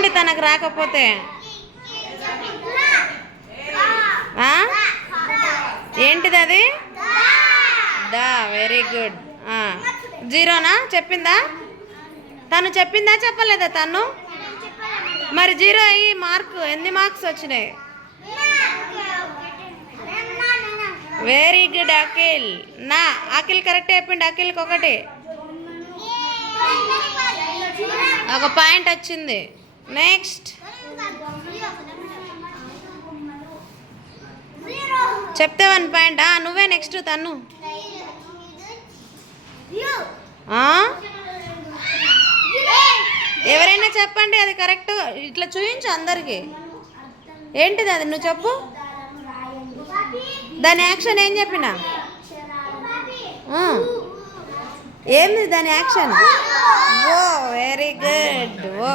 చెప్పండి తనకు రాకపోతే. ఏంటిది అది? దా వెరీ గుడ్ జీరోనా? చెప్పిందా? తను చెప్పిందా చెప్పలేదా తను? మరి జీరో అయ్యి మార్క్ ఎన్ని మార్క్స్ వచ్చినాయి? Very good Akhil. నా అఖిల్ కరెక్ట్ చెప్పిండు అఖిల్కి ఒకటి. ఒక పాయింట్ వచ్చింది. నెక్స్ట్ చెప్తే వన్ పాయింట్. నువ్వే నెక్స్ట్ తను ఎవరైనా చెప్పండి అది కరెక్ట్ ఇట్లా చూపించు అందరికి. ఏంటిది అది? నువ్వు చెప్పు. దాని యాక్షన్ ఏం చెప్పినా? ఏంది దాని యాక్షన్ ఓ వెరీ గుడ్ ఓ.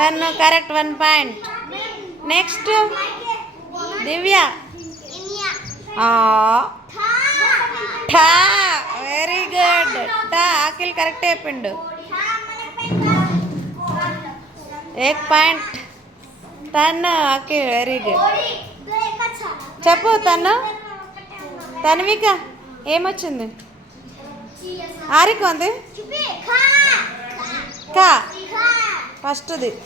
తను correct one point next Divya ఠా very good టా అఖిల్ కరెక్ట్ చెప్పిండు. ఏక్ పాయింట్ తను అఖిల్ వెరీ గుడ్ చెప్పు తను తన్విక ఏమొచ్చింది? ఆరిక ఉంది. కా ఫస్ట్ది.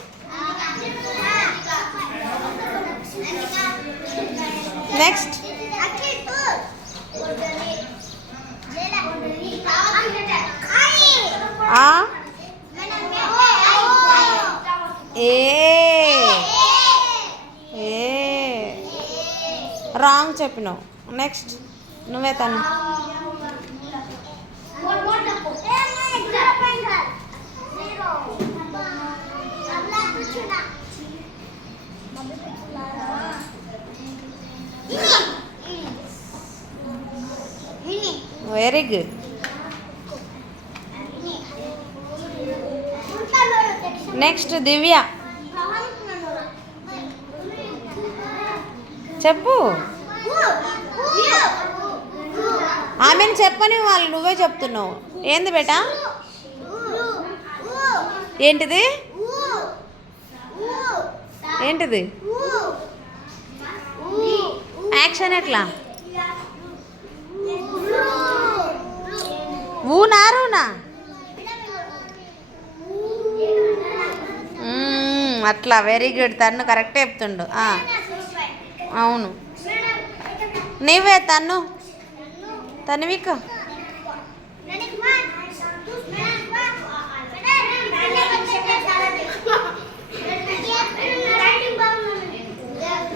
నెక్స్ట్. ఆ? ఏ. ఏ. రాంగ్ చెప్పినావు. నెక్స్ట్. నువ్వే తను. వెరీ గుడ్ నెక్స్ట్ దివ్య చెప్పు. ఆమెను చెప్పని వాళ్ళు నువ్వే చెప్తున్నావు. ఏంది బేటా? ఏంటిది? ఏంటిది? యాక్షన్ ఎట్లా? ఊనా రూనా అట్లా వెరీ గుడ్ తన్ను కరెక్ట్ చెప్తుండు. అవును. నీవే తన్ను. Tanvika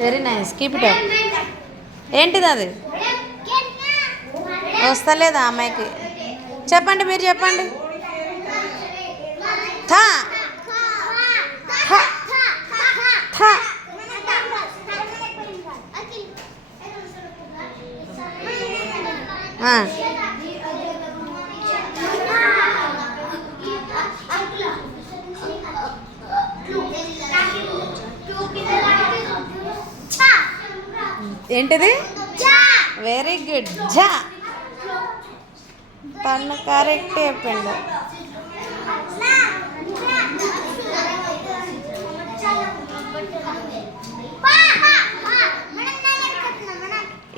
very nice keep it ఏంటిది అది వస్తలేదా అమ్మాయికి చెప్పండి మీరు చెప్పండి. థా. థా. ఏంటిది? వెరీ గుడ్ జా. తను కరెక్ట్ చెప్పిండు.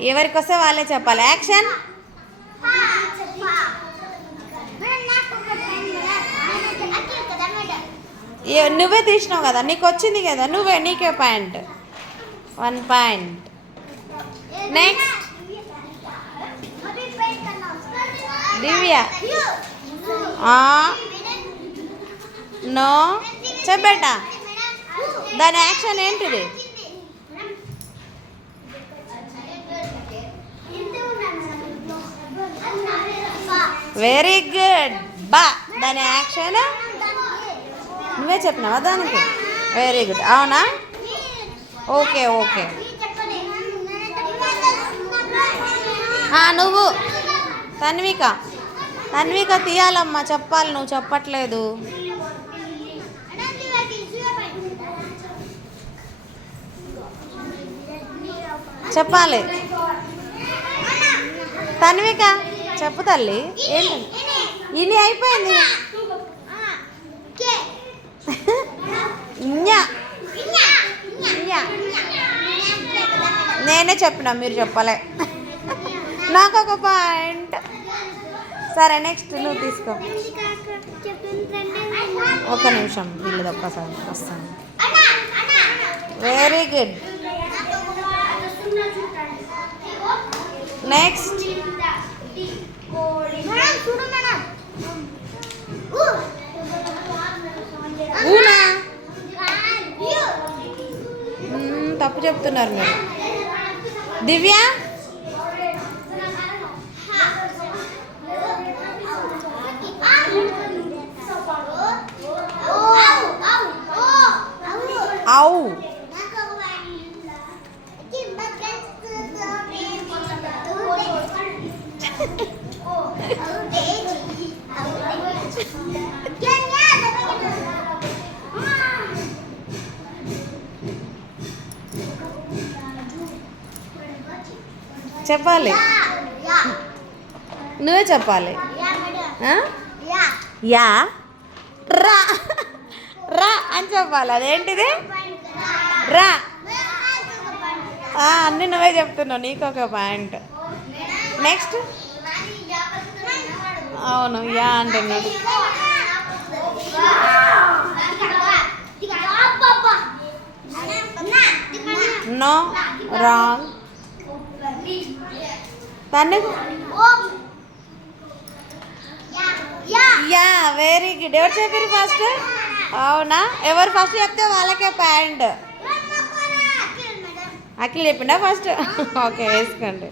ఎవరికొస్తే వాళ్ళే చెప్పాలి. యాక్షన్ ఏ- నువ్వే తీసినావు కదా నీకు వచ్చింది కదా నువ్వే నీకే point. One point next Divya ఆ నో చెప్పేట దాని యాక్షన్ ఏంటిది వెరీ గుడ్ బా దాని యాక్షన్ నువ్వే చెప్పినావా దానికి? వెరీ గుడ్ అవునా? ఓకే ఓకే నువ్వు. తన్విక తన్విక తీయాలమ్మా చెప్పాలి నువ్వు చెప్పట్లేదు. చెప్పాలి. తన్విక చెప్పు తల్లి. ఏంటి ఇని అయిపోయింది. నేనే చెప్పిన మీరు చెప్పలే. నాకు ఒక పాయింట్. సరే నెక్స్ట్ నువ్వు తీసుకో. ఒక నిమిషం వీళ్ళు ఒక్కసారి వస్తాను. వెరీ గుడ్ నెక్స్ట్ తప్పు చెప్తున్నారు మీరు. దివ్య అవు చెప్పాలి. నువ్వే చెప్పాలి? యా. రా. రా అని చెప్పాలి. అదేంటిది? రా. అన్నీ నువ్వే చెప్తున్నావు నీకు ఒక పాయింట్. నెక్స్ట్ అవును యా అంటున్నాడు నో రాంగ్. తను? యా వెరీ గుడ్ ఎవరు చెప్పారు ఫస్ట్ అవునా? ఎవరు ఫస్ట్ చెప్తే వాళ్ళకే ప్యాంట్. అఖిల్ చెప్పిండా ఫస్ట్ ఓకే వేసుకోండి.